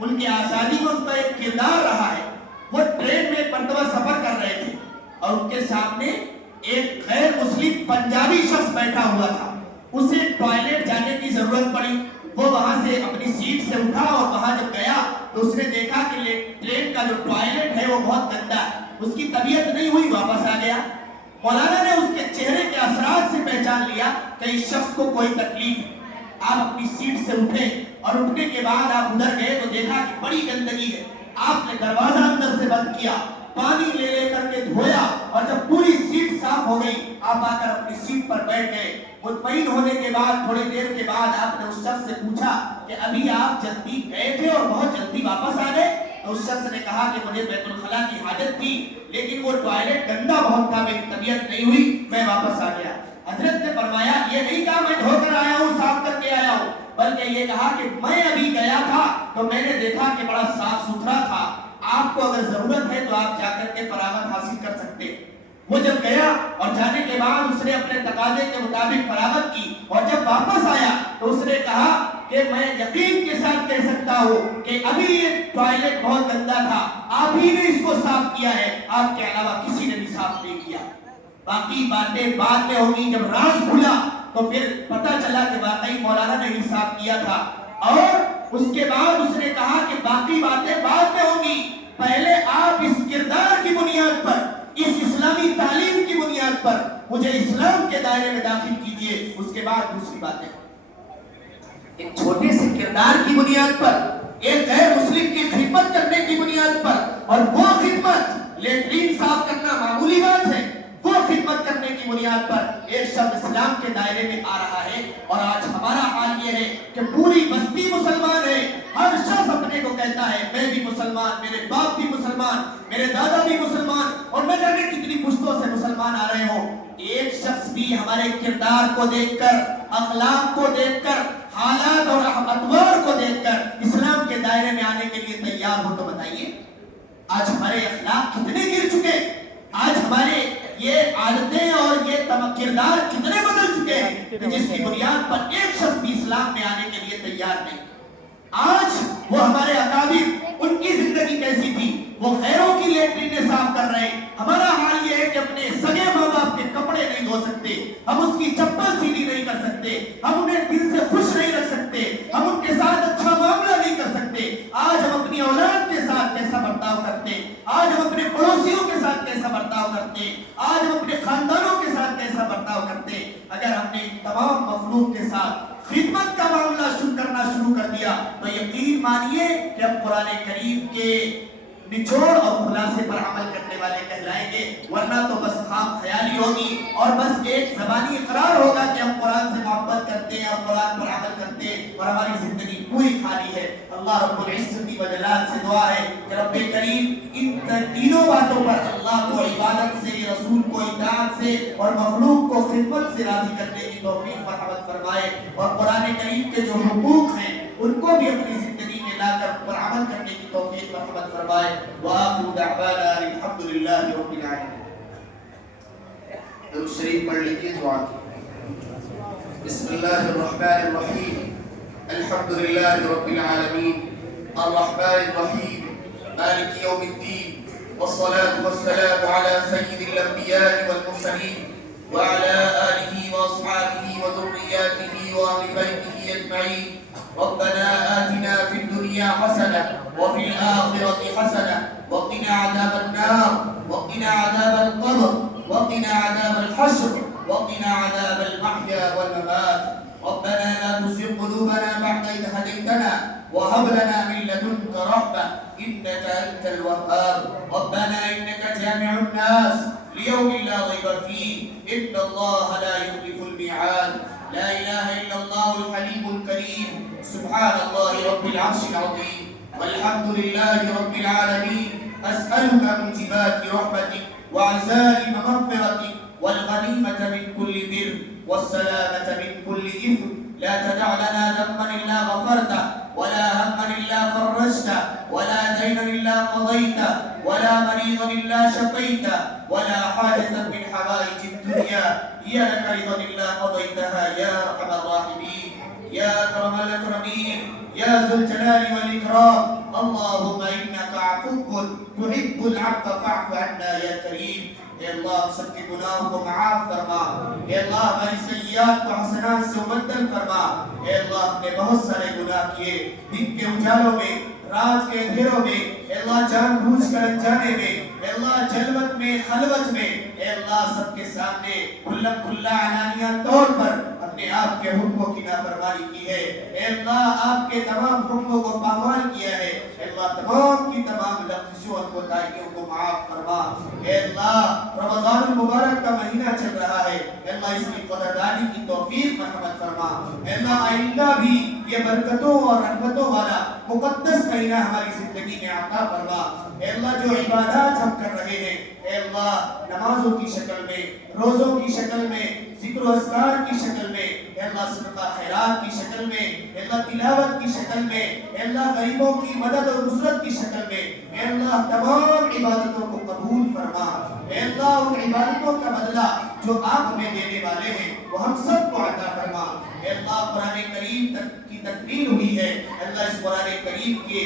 ان کے آزادی میں ان کا ایک کردار رہا ہے۔ وہ ٹرین میں ایک مرتبہ سفر کر رہے تھے اور ان کے سامنے ایک غیر مسلم پنجابی شخص بیٹھا ہوا تھا، اسے ٹوائلٹ جانے کی ضرورت پڑی، وہ وہاں سے اپنی سیٹ سے اٹھا اور وہاں جب گیا تو اس نے دیکھا کہ ٹرین کا جو ٹوائلٹ ہے وہ بہت گندا ہے، اس کی طبیعت نہیں ہوئی، واپس آ گیا۔ مولانا نے اس کے چہرے کے اثرات سے پہچان لیا کہ اس شخص کو کوئی تکلیف ہے۔ آپ اپنی سیٹ سے اٹھے اور اٹھنے کے بعد آپ ادھر گئے تو دیکھا کہ بڑی گندگی ہے، آپ نے دروازہ اندر سے بند کیا، پانی لے کر کے دھویا، اور جب پوری سیٹ صاف ہو گئی آپ آ کر اپنی سیٹ پر بیٹھ گئے۔ مطمئن ہونے کے بعد تھوڑی دیر کے بعد آپ نے اس شخص سے پوچھا کہ ابھی آپ جلدی گئے تھے اور بہت جلدی واپس آ گئے؟ تو اس شخص نے کہا کہ مجھے بیت الخلا کی حاجت تھی، لیکن وہ ٹوائلٹ گندا بہت تھا، میری طبیعت نہیں ہوئی، میں واپس آ گیا۔ حضرت نے فرمایا یہ نہیں کہا میں دھو کر آیا ہوں، صاف کر کے آیا ہوں، بلکہ یہ کہا کہ میں ابھی گیا تھا تو میں نے دیکھا کہ بڑا صاف ستھرا تھا، آپ کو اگر ضرورت ہے تو آپ جا کر کے فراغت حاصل کر سکتے ہیں۔ وہ جب گیا اور جانے کے بعد اس نے اپنے تقاضے کے مطابق فراغت کی، اور جب واپس آیا تو اس نے کہا کہ میں یقین کے ساتھ کہہ سکتا ہوں کہ ابھی یہ ٹوائلٹ بہت گندا تھا، آپ ہی نے اس کو صاف کیا ہے، آپ کے علاوہ کسی نے بھی صاف نہیں کیا۔ باقی باتیں بعد میں ہوگی، جب راز کھلا تو پھر پتہ چلا کہ واقعی مولانا نے ہی صاف کیا تھا، اور اس کے بعد اس نے کہا کہ باقی باتیں بعد میں ہوں گی، پہلے آپ اس کردار کی بنیاد پر، اس اسلامی تعلیم کی بنیاد پر مجھے اسلام کے دائرے میں داخل کیجئے، اس کے بعد دوسری باتیں۔ ایک چھوٹے سے کردار کی بنیاد پر، ایک غیر مسلم کی خدمت کرنے کی بنیاد پر، اور وہ خدمت لیٹرین صاف کرنا معمولی بات ہے، وہ خدمت کرنے کی بنیاد پر ایک شخص اسلام کے دائرے میں آ رہا ہے۔ اور آج ہمارا حال یہ ہے کہ پوری بستی مسلمان ہے، ہر شخص اپنے کو کہتا ہے میں بھی مسلمان، میرے باپ بھی مسلمان، میرے دادا بھی مسلمان، اور نہ جانے کتنی پشتوں سے مسلمان آ رہے ہوں۔ ایک شخص بھی ہمارے کردار کو دیکھ کر، اخلاق کو دیکھ کر، حالات اور اطوار کو دیکھ کر اسلام کے دائرے میں آنے کے لیے تیار ہو تو بتائیے۔ آج ہمارے اخلاق کتنے گر چکے، آج ہمارے یہ عادتیں اور یہ کردار کتنے بدل چکے ہیں کہ جس کی بنیاد پر ایک شخص بھی اسلام میں آنے کے لیے تیار نہیں۔ آج وہ ہمارے اکابر، ان کی زندگی کیسی تھی، وہ غیروں کی لیٹرینیں صاف کر رہے ہیں، ہمارا حال یہ ہے کہ اپنے سگے ماں نہیں دھو سکتے، ہم اس کی چپل سیدھی نہیں کر سکتے، ہم انہیں دل سے خوش نہیں رکھ سکتے، ہم ان کے ساتھ اچھا معاملہ نہیں کر سکتے، آج ہم اپنی اولاد کے ساتھ کیسا برتاؤ کرتے، آج ہم اپنے پڑوسیوں کے ساتھ کیسا برتاؤ کرتے، آج ہم اپنے خاندانوں کے ساتھ کیسا برتاؤ کرتے، اگر ہم نے تمام مخلوق کے ساتھ خدمت کا معاملہ کرنا شروع کر دیا تو یقین مانیے کہ ہم قرآن کریم کے نچوڑ اور خلاصے پر عمل کرنے والے کہلائیں گے، ورنہ تو بس خام خیالی ہوگی اور بس ایک زبانی اقرار ہوگا کہ ہم قرآن سے محبت کرتے ہیں اور قرآن پر عمل کرتے ہیں اور ہماری زندگی پوری خالی ہے۔ اللہ رب العزت و جلال سے دعا ہے کہ رب کریم ان تینوں باتوں پر اللہ کو عبادت سے، رسول کو اطاعت سے اور مخلوق کو خدمت سے راضی کرنے کی توفیق مرحمت فرمائے، اور قرآن کریم کے جو حقوق ہیں ان کو بھی اپنی زندگی میں لا کر پر عمل کرنے کی توفیق مرحمت فرمائے۔ وآخر دعوانا الحمد للہ رب العالمین۔ درود شریف پڑھ لیجیے، دعا کی۔ بسم اللہ الرحمن الرحیم، الحمد للہ رب العالمین، الرحمن الرحیم، مالک یوم الدین، والصلاة والسلام على سید الانبیاء والمرسلین وعلى آلہ واصحابہ وذریاتہ وآل بیتہ اجمعین۔ ربنا آتنا في الدنيا حسنة وفي الآخرة حسنة وقنا عذاب النار وقنا عذاب القبر وقنا عذاب الحشر وقنا عذاب المحيا والممات۔ ربنا لا تزغ قلوبنا بعد إذ هديتنا وهب لنا من لدنك رحمة إنك أنت الوهاب۔ ربنا إنك جامع الناس ليوم لا ريب فيه إن الله لا يخلف الميعاد۔ لا إله إلا الله الحليم الكريم، سبحان الله رب العرش العظيم، والحمد لله رب العالمين۔ أسألك موجبات رحمتك وعزائم مغفرتك والغنيمة من كل بر والسلامة من كل إثم، لا تدع لنا ذنبا إلا غفرته ولا هما إلا فرجته ولا دينا إلا قضيته ولا مريضا إلا شفيته ولا حاجة من حوائج الدنيا هي لك رضا إلا قضيتها يا أرحم الراحمين يا أكرم الأكرمين يا ذو الجلال والإكرام۔ اللهم إنك عفو تحب العفو فاعف عنا يا کریم۔ اے اللہ ہم سب کے گناہوں کو معاف فرما، اے اللہ ہماری سیئات کو حسنات سے مبدل فرما۔ اے اللہ ہم نے بہت سارے گناہ کیے، دن کے اجالوں میں، رات کے اندھیروں میں، اے اللہ جان بوجھ کر انجانے میں، اے اللہ جلوت میں، خلوت میں، اے اللہ سب کے سامنے کھلا کھلا علانیہ طور پر اپنے آپ کے حکموں کی نافرمانی کی ہے۔ اے اللہ آپ کے تمام حکموں کو پامال کیا ہے۔ اے اللہ تمام کی تمام لغزشوں اور کوتاہیوں کو معاف فرما۔ اے اللہ رمضان المبارک کا مہینہ چل رہا ہے، اے اللہ اس کی قدردانی کی توفیق مرحمت فرما۔ اے اللہ آئندہ بھی یہ برکتوں اور رحمتوں والا مقدس مہینہ ہماری زندگی میں عطا فرما۔ اے اللہ جو عبادات ہم کر رہے ہیں، اے اللہ نمازوں کی شکل میں، روزوں کی شکل میں، ذکر و اذکار کی شکل میں، اے اللہ صدقہ خیرات کی شکل میں، اے اللہ تلاوت کی شکل میں، اے اللہ غریبوں کی مدد اور نصرت کی شکل میں، اے اللہ تمام عبادتوں کو قبول فرما۔ اے اللہ ان عبادتوں کا بدلہ جو آپ ہمیں دینے والے ہیں وہ ہم سب کو عطا فرما۔ اے اللہ قرآن کریم کی تکمیل ہوئی ہے، اے اللہ اس قرآن کریم کے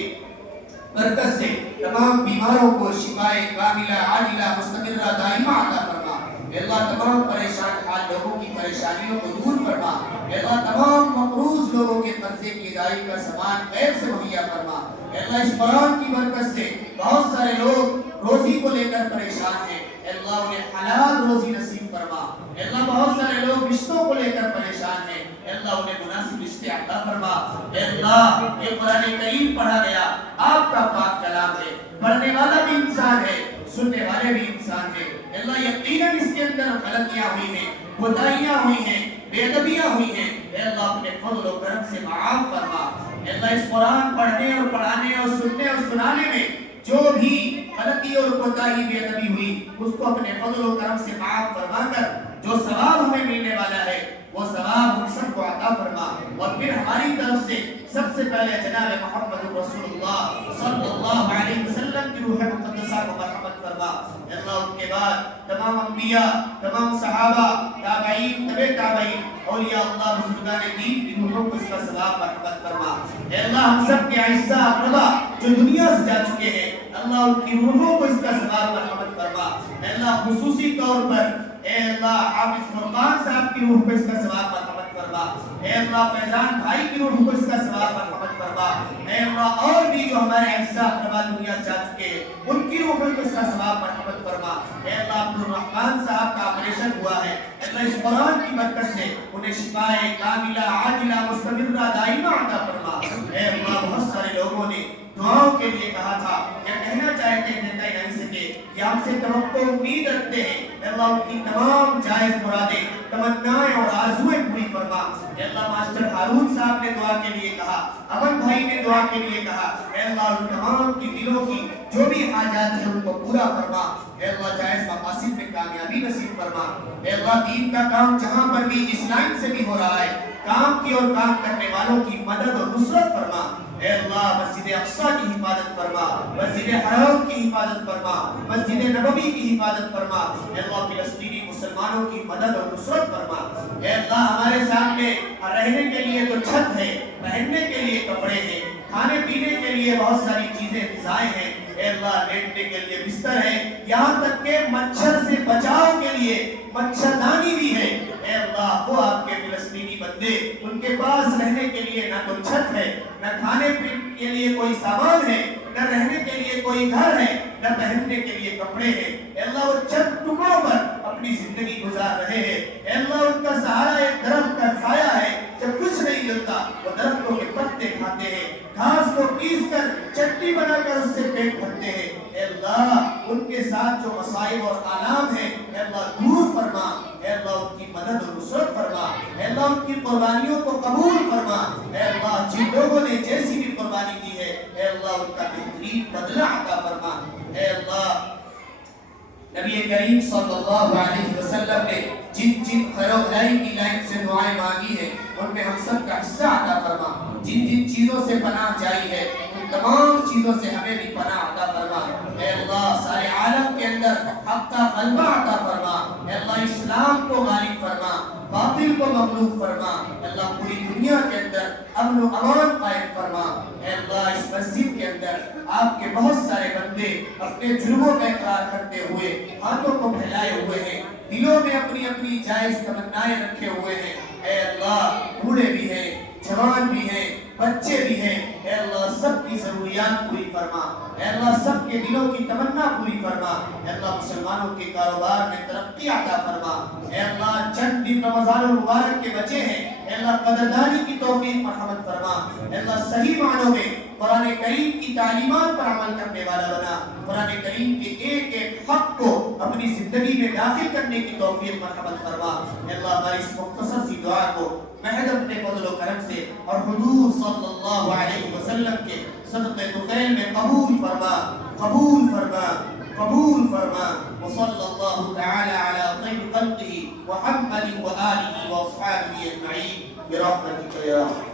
برکت سے تمام بیماروں کو شفائے کاملہ عاجلہ مستمرہ دائمہ عطا فرما۔ اے اللہ تمام پریشان حال لوگوں کی پریشانیوں کو دور فرما۔ اے اللہ تمام مقروض لوگوں کے قرضے کی ادائیگی کا سامان غیر سے مہیا فرما۔ اے اللہ اس قرآن کی برکت سے بہت سارے لوگ روزی کو لے کر پریشان ہیں، اے اللہ انہیں حلال روزی نصیب فرما۔ اے اللہ بہت سارے لوگ رشتوں کو لے کر پریشان ہیں، اے اللہ انہیں مناسب رشتے عطا فرما۔ اے اللہ یہ قرآن کریم پڑھا گیا آپ کا پاک کلام ہے، پڑھنے والا بھی انسان ہے، سننے والے بھی انسان ہیں۔ اے اللہ یقیناً اس کے اندر غلطیاں ہوئی ہیں، کوتاہیاں ہوئی ہیں، بے ادبیاں ہوئی ہیں، اے اللہ اپنے فضل و کرم سے معاف فرما۔ اے اللہ اس قرآن پڑھنے اور پڑھانے اور سننے اور سنانے میں جو بھی غلطی اور کوتاہی بے ادبی ہوئی اس کو اپنے فضل و کرم سے معاف فرما کر جو ثواب ہمیں ملنے والا ہے وہ ثواب ہم سب کو عطا فرما، اور پھر ہماری طرف سے سب سے پہلے جناب محمد رسول اللہ صلی اللہ علیہ وسلم کی روح مقدسہ کو مرحمت فرما۔ اے اللہ ان کے بعد تمام انبیاء، تمام صحابہ، تابعین، تبع تابعین، اولیاء اللہ، بزرگان دین کی روحوں کو اس کا ثواب مرحمت فرما۔ اے اللہ ہم سب کے اعزاء اقربا جو دنیا سے جا چکے ہیں اللہ ان کی روحوں کو اس کا ثواب مرحمت فرما. اے اللہ خصوصی طور پر اے اللہ حافظ فرقان صاحب کی روح کو اس کا ثواب مرحمت فرما. اے اللہ فیضان بھائی کی روح کو اس کا ثواب مرحمت فرما. اے اللہ اور بھی جو ہمارے اجزاء اقربا دنیا سے جا چکے ان کی روح کو اس کا ثواب مرحمت فرما. اے اللہ عبدالرحمن صاحب کا آپریشن ہوا ہے, اے اللہ اس قرآن کی برکت سے انہیں شفائے کاملہ عاجلہ مستمرہ دائمہ عطا فرما. اے اللہ بہت سارے لوگوں نے دعاؤں کے لیے کہا تھا یا کہنا چاہتے ہیں کہہ نہیں سکے یا ہم سے توقع امید رکھتے ہیں. اے اللہ ان کی تمام جائز مرادیں تمنائیں اور آرزویں پوری فرما. اے اللہ ماسٹر ہارون صاحب نے دعا کے لیے کہا, امن بھائی نے دعا کے لیے کہا. اے اللہ ان تمام کی دلوں کی جو بھی حاجات ہیں ان کو پورا فرما. اے اللہ جائز مقاصد میں کامیابی نصیب فرما. اے اللہ دین کا کام جہاں پر بھی اس لائن سے بھی ہو رہا ہے, کام کی اور کام کرنے والوں کی مدد اور نصرت فرما. اے اللہ مسجد اقصی کی حفاظت فرما, مسجد حرام کی حفاظت فرما, مسجد نبوی کی حفاظت فرما. اے اللہ فلسطینی مسلمانوں کی مدد اور نصرت فرما. اے اللہ ہمارے سامنے رہنے کے لیے تو چھت ہے, پہننے کے لیے کپڑے ہیں, کھانے پینے کے لیے بہت ساری چیزیں غذائیں ہیں. اے اللہ لیٹنے کے لیے بستر ہے, یہاں تک کہ مچھر سے بچاؤ کے لیے مچھردانی بھی ہے. اے اللہ وہ آپ کے فلسطینی بندے, ان کے پاس رہنے کے لیے نہ تو چھت ہے, نہ کھانے پینے کے لیے کوئی سامان ہے, نہ رہنے کے لیے کوئی گھر ہے, نہ پہننے کے لیے کپڑے ہیں. اے اللہ وہ چند ٹکڑوں پر اپنی زندگی گزار رہے ہیں. اے اللہ ان کا سہارا ایک درخت کا سایہ ہے, جب کچھ نہیں ملتا وہ درختوں کے پتے کھاتے ہیں, گھاس کو پیس کر چٹنی بنا کر اس سے پیٹ بھرتے ہیں. اے اللہ ان کے ساتھ جو مصائب اور آلام ہیں اے اللہ دور فرما. اے اللہ ان کی مدد اور نصرت فرما. اے اللہ ان کی قربانیوں کو قبول فرما. اے اللہ جن لوگوں نے جیسی بھی قربانی دی ہے اے اللہ ان کا بہترین بدلہ عطا فرما. اے اللہ نبی کریم صلی اللہ علیہ وسلم نے جن خیر و بھلائی کی لائن سے دعائیں مانگی ہیں ان میں ہم سب کا حصہ عطا فرما. جن چیزوں سے پناہ چاہی ہے ان تمام چیزوں سے ہمیں بھی پناہ عطا فرما. اے اللہ سارے عالم کے اندر حق کا غلبہ عطا فرما. اے اللہ اسلام کو غالب فرما, باطل کو مغلوب فرما. اے اللہ پوری دنیا کے اندر امن و امان قائم فرما. اے اللہ اس مسجد کے اندر آپ کے بہت سارے بندے اپنے جرموں کا اقرار کرتے ہوئے ہاتھوں کو پھیلائے ہوئے ہیں, دلوں میں اپنی اپنی جائز تمنائیں رکھے ہوئے ہیں. اے اللہ بوڑھے بھی ہیں, جوان بھی ہیں, بچے بھی ہیں. اے اللہ سب کی ضروریات پوری فرما. اے اللہ سب کے دلوں کی تمنا پوری فرما. اے اللہ مسلمانوں کے کاروبار میں ترقی عطا فرما. اے اللہ چند دن رمضان المبارک کے بچے ہیں, اے اللہ قدردانی کی توفیق مرحمت فرما. اے اللہ صحیح معنوں میں قرآن کریم کی تعلیمات پر عمل کرنے والا بنا. قرآن کریم کے ایک ایک حق کو اپنی زندگی میں داخل کرنے کی توفیق مرحمت فرما. اے اللہ ہماری اس مختصر سی دعا کو محض اپنے فضل و کرم سے اور حضور صلی اللہ علیہ وسلم کے صدقے طفیل میں قبول فرما, قبول فرما, قبول فرما. وصلی اللہ تعالی علی خیر خلقہ محمد وآلہ واصحابہ اجمعین برحمتک یا ارحم